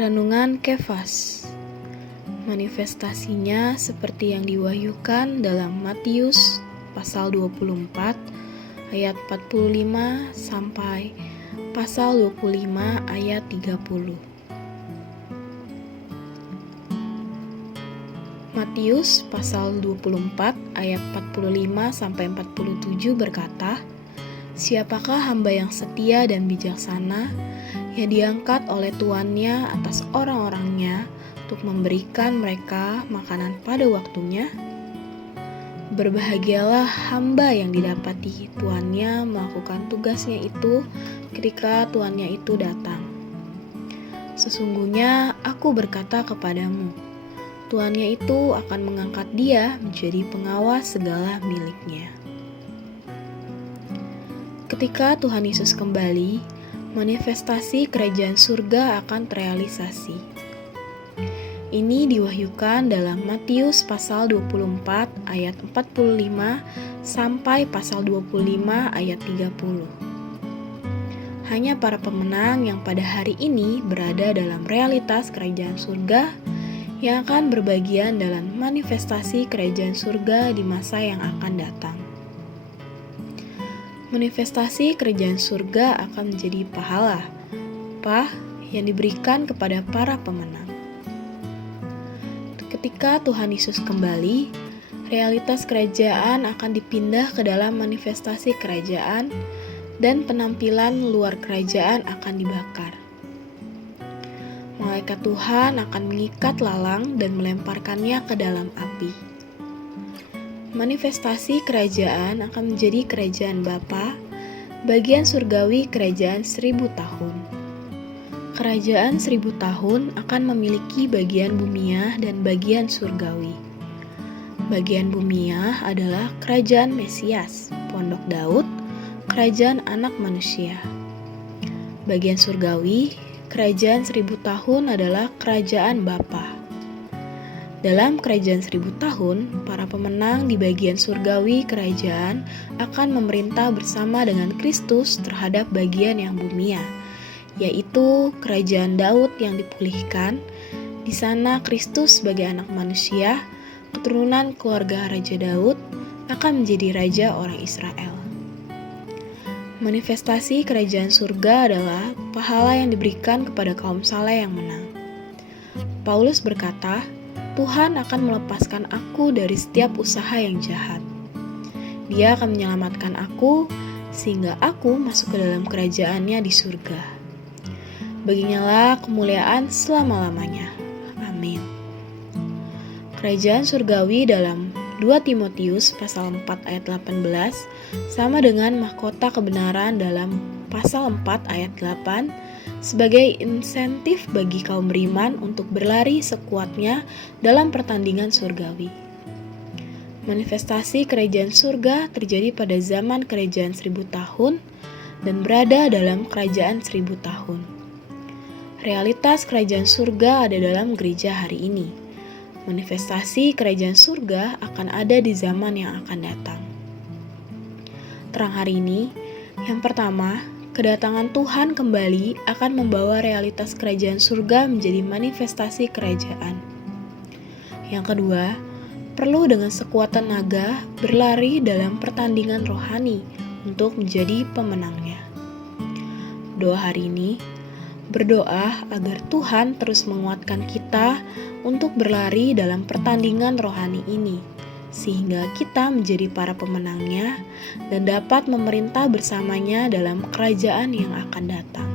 Renungan Kefas. Manifestasinya seperti yang diwahyukan dalam Matius pasal 24 ayat 45 sampai pasal 25 ayat 30. Matius pasal 24 ayat 45 sampai 47 berkata, "Siapakah hamba yang setia dan bijaksana yang diangkat oleh tuannya atas orang-orangnya untuk memberikan mereka makanan pada waktunya? Berbahagialah hamba yang didapati tuannya melakukan tugasnya itu ketika tuannya itu datang. Sesungguhnya aku berkata kepadamu, tuannya itu akan mengangkat dia menjadi pengawas segala miliknya." Ketika Tuhan Yesus kembali, manifestasi kerajaan surga akan terrealisasi. Ini diwahyukan dalam Matius pasal 24 ayat 45 sampai pasal 25 ayat 30. Hanya para pemenang yang pada hari ini berada dalam realitas kerajaan surga yang akan berbagian dalam manifestasi kerajaan surga di masa yang akan datang. Manifestasi kerajaan surga akan menjadi pahala, upah yang diberikan kepada para pemenang. Ketika Tuhan Yesus kembali, realitas kerajaan akan dipindah ke dalam manifestasi kerajaan dan penampilan luar kerajaan akan dibakar. Malaikat Tuhan akan mengikat lalang dan melemparkannya ke dalam api. Manifestasi kerajaan akan menjadi kerajaan Bapa, bagian surgawi kerajaan 1000 tahun. Kerajaan 1000 tahun akan memiliki bagian bumia dan bagian surgawi. Bagian bumia adalah kerajaan Mesias, pondok Daud, kerajaan anak manusia. Bagian surgawi, kerajaan 1000 tahun adalah kerajaan Bapa. Dalam kerajaan 1000 tahun, para pemenang di bagian surgawi kerajaan akan memerintah bersama dengan Kristus terhadap bagian yang bumia, yaitu kerajaan Daud yang dipulihkan. Di sana Kristus sebagai anak manusia, keturunan keluarga Raja Daud, akan menjadi raja orang Israel. Manifestasi kerajaan surga adalah pahala yang diberikan kepada kaum saleh yang menang. Paulus berkata, Tuhan akan melepaskan aku dari setiap usaha yang jahat. Dia akan menyelamatkan aku sehingga aku masuk ke dalam kerajaannya di surga. Baginya lah kemuliaan selama-lamanya. Amin. Kerajaan surgawi dalam 2 Timotius pasal 4 ayat 18 sama dengan mahkota kebenaran dalam pasal 4 ayat 8 sebagai insentif bagi kaum beriman untuk berlari sekuatnya dalam pertandingan surgawi. Manifestasi kerajaan surga terjadi pada zaman kerajaan 1000 tahun dan berada dalam kerajaan 1000 tahun. Realitas kerajaan surga ada dalam gereja hari ini. Manifestasi kerajaan surga akan ada di zaman yang akan datang. Terang hari ini, yang pertama, kedatangan Tuhan kembali akan membawa realitas kerajaan surga menjadi manifestasi kerajaan. Yang kedua, perlu dengan sekuat tenaga berlari dalam pertandingan rohani untuk menjadi pemenangnya. Doa hari ini, berdoa agar Tuhan terus menguatkan kita untuk berlari dalam pertandingan rohani ini, sehingga kita menjadi para pemenangnya dan dapat memerintah bersamanya dalam kerajaan yang akan datang.